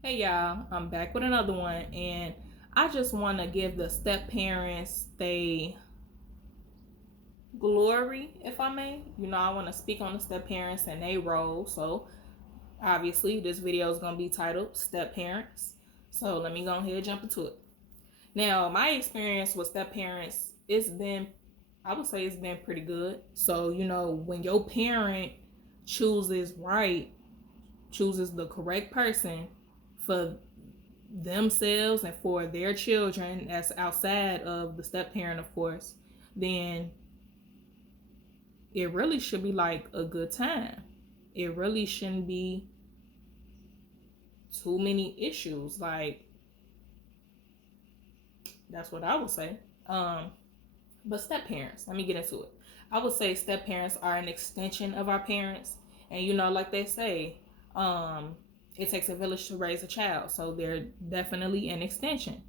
Hey y'all, I'm back with another one, and I just want to give the step parents they glory, if I may. I want to speak on the step parents and they role. So obviously, this video is gonna be titled "Step Parents." So let me go ahead and jump into it. Now, my experience with step parents, I would say, it's been pretty good. So when your parent chooses right, chooses the correct person for themselves and for their children that's outside of the step parent, of course, then it really should be like a good time. It really shouldn't be too many issues. Like, that's what I would say. But step parents, let me get into it. I would say step parents are an extension of our parents. And like they say, it takes a village to raise a child. So they're definitely an extension.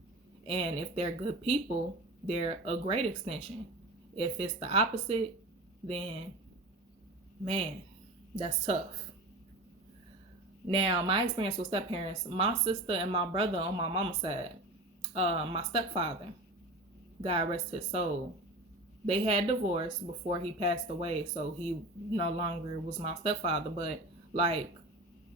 And if they're good people, they're a great extension. If it's the opposite, then man, that's tough. Now, my experience with step parents, my sister and my brother on my mama's side, my stepfather, God rest his soul, they had divorced before he passed away, so he no longer was my stepfather. But like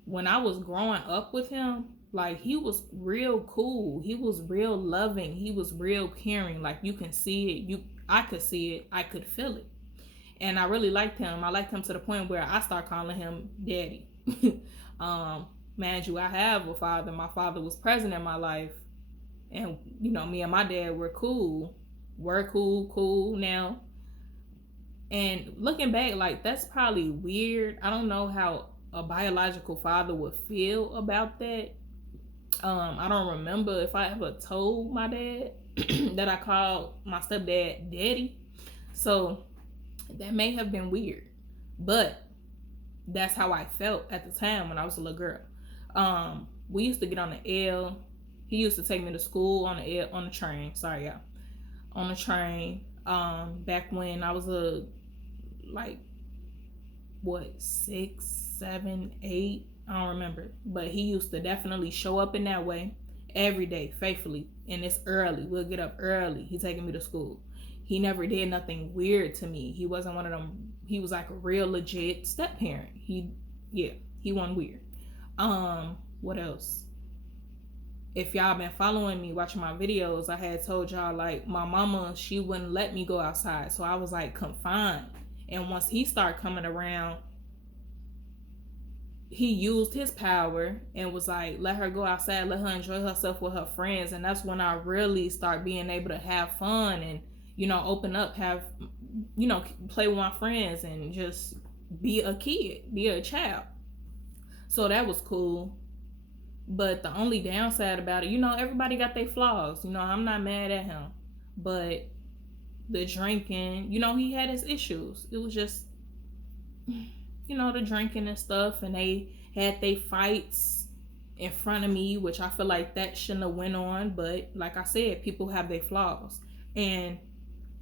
when I was growing up with him, like he was real cool. He was real loving. He was real caring. Like you can see it. I could see it. I could feel it. And I really liked him. I liked him to the point where I started calling him daddy. um, Mind you, I have a father. My father was present in my life. And me and my dad were cool. We're cool now. And looking back, like that's probably weird. I don't know how a biological father would feel about that. I don't remember if I ever told my dad that I called my stepdad daddy. So that may have been weird. But that's how I felt at the time when I was a little girl. We used to get on the L. He used to take me to school on the L, on the train. Sorry, y'all. On the train. Back when I was like 6, 7, 8. I don't remember. But he used to definitely show up in that way every day, faithfully. And it's early. We'll get up early. He's taking me to school. He never did nothing weird to me. He wasn't one of them. He was like a real legit step parent. He wasn't weird. What else? If y'all been following me, watching my videos, I had told y'all like my mama, she wouldn't let me go outside. So I was like confined. And once he started coming around, he used his power and was like, let her go outside, let her enjoy herself with her friends. And that's when I really start being able to have fun and, open up, play with my friends and just be a kid, be a child. So that was cool. But the only downside about it, everybody got their flaws. I'm not mad at him. But the drinking, he had his issues. It was just, the drinking and stuff. And they had their fights in front of me, which I feel like that shouldn't have went on. But like I said, people have their flaws. And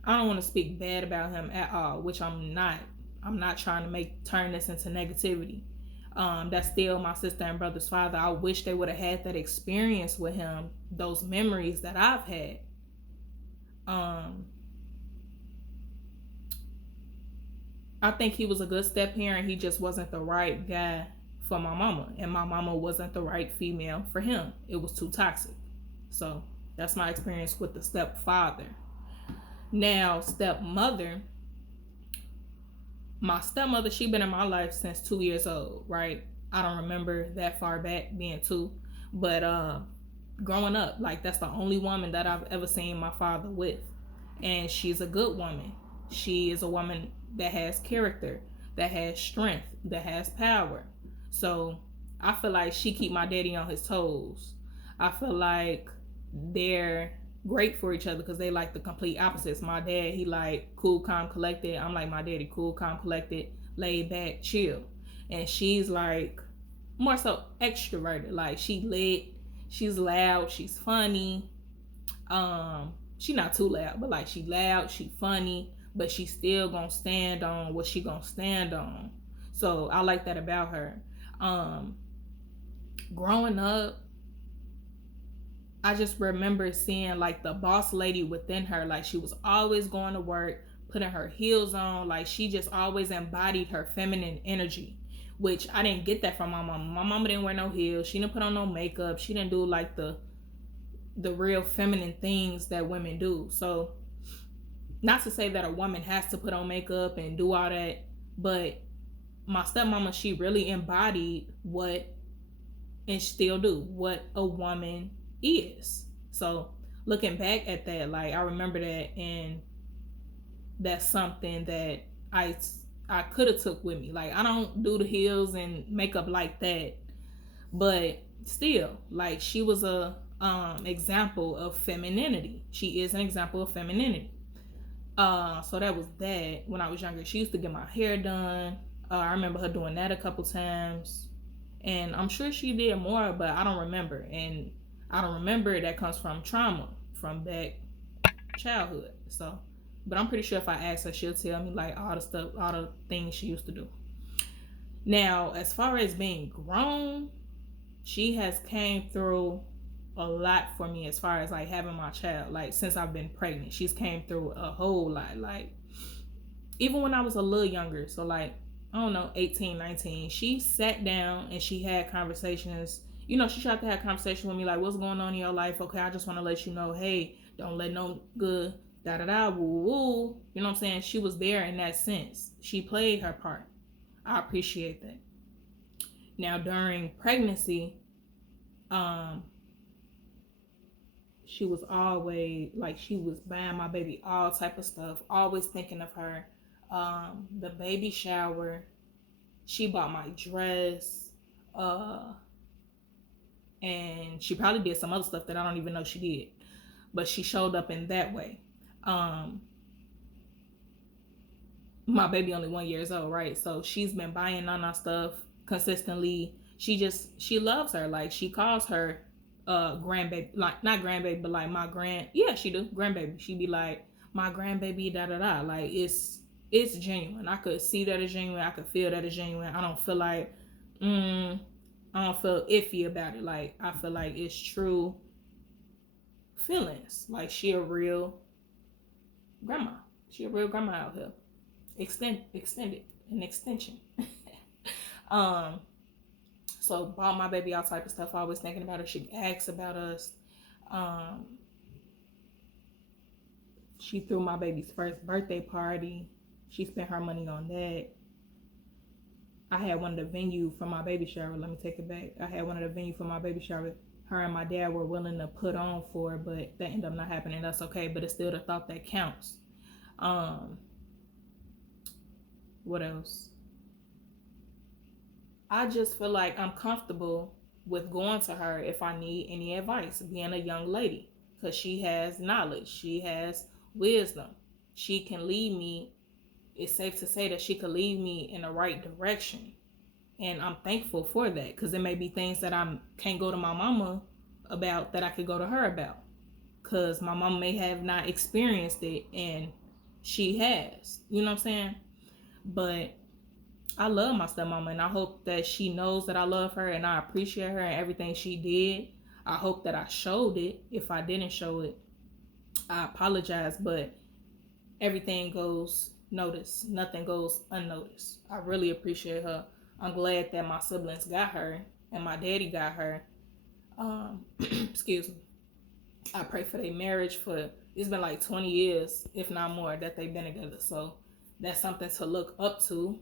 I don't want to speak bad about him at all, which I'm not. I'm not trying to turn this into negativity. That's still my sister and brother's father. I wish they would have had that experience with him, those memories that I've had. I think he was a good step parent. He just wasn't the right guy for my mama, and my mama wasn't the right female for him. It was too toxic. So that's my experience with the stepfather. Now, stepmother. My stepmother, she been in my life since 2 years old, right? I don't remember that far back being 2, but growing up, like that's the only woman that I've ever seen my father with, and she's a good woman. She is a woman that has character, that has strength, that has power. So I feel like she keep my daddy on his toes. I feel like they're great for each other because they like the complete opposites. My dad, he like cool, calm, collected. I'm like my daddy, cool, calm, collected, laid back, chill. And she's like more so extroverted. Like she lit, she's loud, she's funny. She not too loud, but like she loud, she funny, but she still gonna stand on what she gonna stand on. So I like that about her. Growing up, I just remember seeing like the boss lady within her. Like she was always going to work, putting her heels on. Like she just always embodied her feminine energy, which I didn't get that from my mama. My mama didn't wear no heels. She didn't put on no makeup. She didn't do like the real feminine things that women do. So not to say that a woman has to put on makeup and do all that, but my stepmama, she really embodied what, and still do, what a woman is. So looking back at that, like I remember that, and that's something that I could have took with me. Like I don't do the heels and makeup like that, but still, like she was a example of femininity. She is an example of femininity. So that was that. When I was younger, she used to get my hair done. I remember her doing that a couple times, and I'm sure she did more, but I don't remember. And I don't remember, that comes from trauma from back childhood. So, but I'm pretty sure if I ask her, she'll tell me like all the stuff, all the things she used to do. Now, as far as being grown, she has came through a lot for me as far as like having my child. Like since I've been pregnant, she's came through a whole lot. Like even when I was a little younger, so like I don't know, 18, 19, she sat down and she had conversations. You know, she tried to have conversation with me like, what's going on in your life? Okay, I just want to let you know, hey, don't let no good da da da woo woo. You know what I'm saying? She was there in that sense. She played her part. I appreciate that. Now during pregnancy, she was always like, she was buying my baby all type of stuff, always thinking of her. The baby shower, she bought my dress, and she probably did some other stuff that I don't even know she did, but she showed up in that way. My baby only 1 year old, right? So she's been buying Nana stuff consistently. She loves her. Like she calls her grandbaby, like not grandbaby, but like my yeah, she do grandbaby. She be like my grandbaby da da da. Like it's genuine. I could see that it's genuine. I could feel that it's genuine. I don't feel like I don't feel iffy about it. Like I feel like it's true feelings. Like she a real grandma. She a real grandma out here. Extended an extension. So bought my baby all type of stuff. Always thinking about her. She asks about us. She threw my baby's first birthday party. She spent her money on that. I had one of the venue for my baby shower. Let me take it back. I had one of the venue for my baby shower. Her and my dad were willing to put on for, but that ended up not happening. That's okay, but it's still the thought that counts. What else? I just feel like I'm comfortable with going to her if I need any advice, being a young lady, because she has knowledge, she has wisdom, she can lead me. It's safe to say that she could lead me in the right direction, and I'm thankful for that, because there may be things that I can't go to my mama about that I could go to her about, because my mama may have not experienced it and she has, you know what I'm saying? But I love my stepmama, and I hope that she knows that I love her and I appreciate her and everything she did. I hope that I showed it. If I didn't show it, I apologize, but everything goes noticed. Nothing goes unnoticed. I really appreciate her. I'm glad that my siblings got her and my daddy got her. Excuse me. I pray for their marriage for, it's been like 20 years, if not more, that they've been together. So that's something to look up to,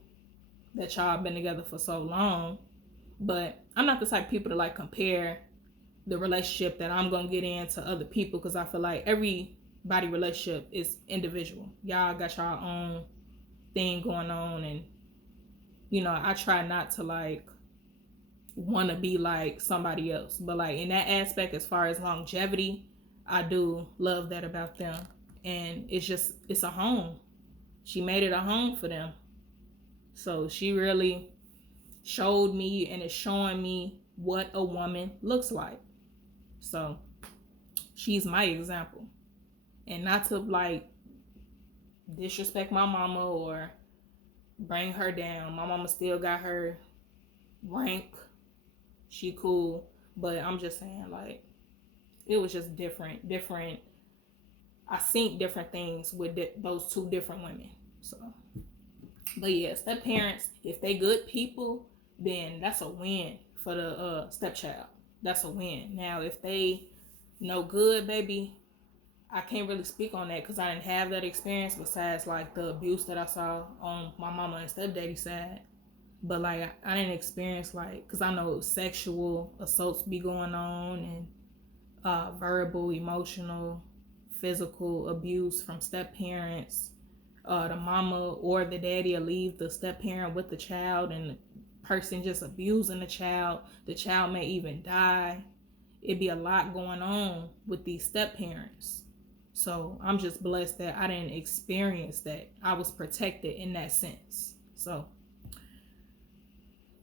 that y'all been together for so long. But I'm not the type of people to like compare the relationship that I'm gonna get into other people, because I feel like everybody relationship is individual. Y'all got y'all own thing going on, and you know, I try not to like want to be like somebody else, but like in that aspect, as far as longevity, I do love that about them. And it's a home. She made it a home for them. So she really showed me and is showing me what a woman looks like. So she's my example. And not to like disrespect my mama or bring her down. My mama still got her rank. She cool. But I'm just saying, like, was just different. I seen different things with those two different women. So, but yeah, step parents, if they good people, then that's a win for the stepchild. That's a win. Now, if they no good, baby, I can't really speak on that because I didn't have that experience besides like the abuse that I saw on my mama and stepdaddy side. But like I didn't experience like, because I know sexual assaults be going on and verbal, emotional, physical abuse from step parents. The mama or the daddy will leave the step parent with the child, and the person just abusing the child. The child may even die. It'd be a lot going on with these step parents. So I'm just blessed that I didn't experience that. I was protected in that sense. So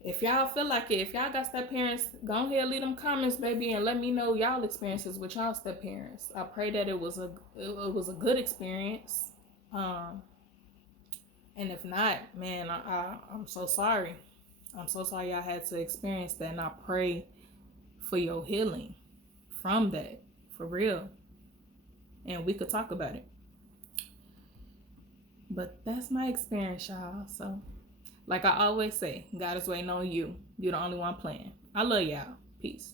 if y'all feel like it, if y'all got step parents, go ahead, leave them comments, baby, and let me know y'all experiences with y'all step parents. I pray that it was a good experience. And if not, man, I'm so sorry. I'm so sorry y'all had to experience that, and I pray for your healing from that, for real. And we could talk about it. But that's my experience, y'all. So, like I always say, God is waiting on you. You're the only one playing. I love y'all. Peace.